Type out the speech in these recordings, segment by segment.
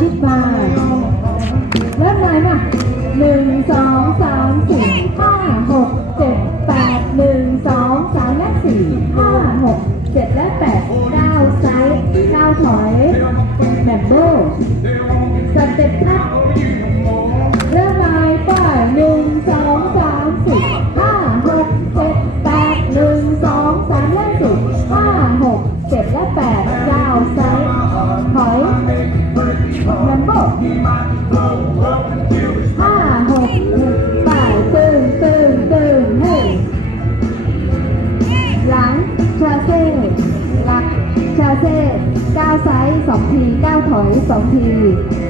ชิดมา ชาเซ่ลักชาเซ่ก้าวซ้ายสองทีก้าวถอยสองที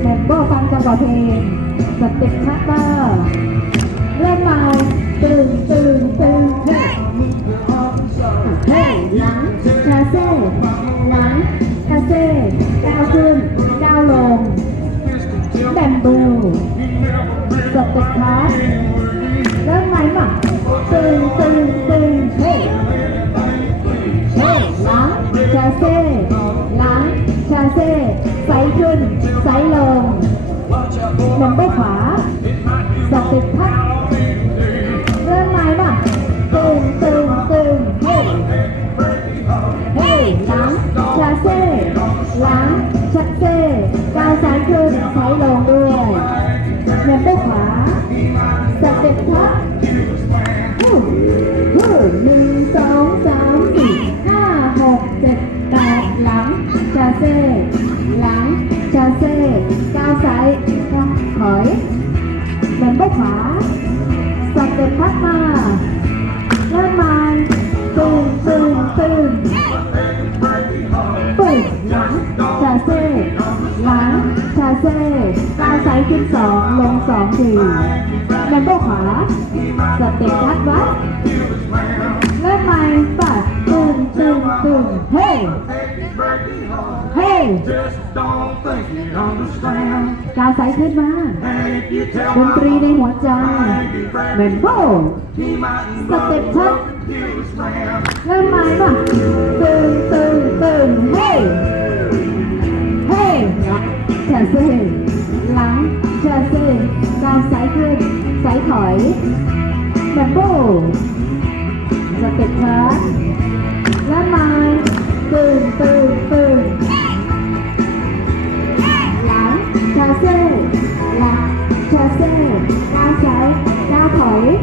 แมมโบฟังจังหวะเพลงสเต็ปชักเตอร์เล่นมาตึงตึงตึงเฮ้ยเฮ้ยหลังชาเซ่หลังชาเซ่ก้าวขึ้นก้าวลงแบมบูสเต็ปคลาสเริ่มไหมมาตึงตึง เซ่ไซขึ้น ไซส์ลงแบมบูขวาสต็ปพัดเริ่มไหมมาตึงตึงตึงเฮ้เฮ้หลังชาเซ่หลังชาเซ่ก้าวซ้ายขึ้นไซส์ลงด้วยแบมบูขวาสต็ปพัด แบนโบขวาสเต็ปพัดมาเริ่มมาตึงตึงตึงปึ้งหลังชาเซ่หลังชาเซ่ก้าวซ้ายขึ้นสองลงสองทีแบนโบขวาสเต็ปทัดไว้เริ่มใหม่ปัดตึงตึงตึงเฮ้ กาวสายขึ้นมาดนตรีในหัวใจเมนโบสเต็ปชัดเริ่มใหม่ป่ะตึงตึงตึงเฮ้เฮ้ชาเซ่หลังชาเซ่กาวสายขึ้นสายถอยแบบโบสเต็ปชัด ra trái ra khỏi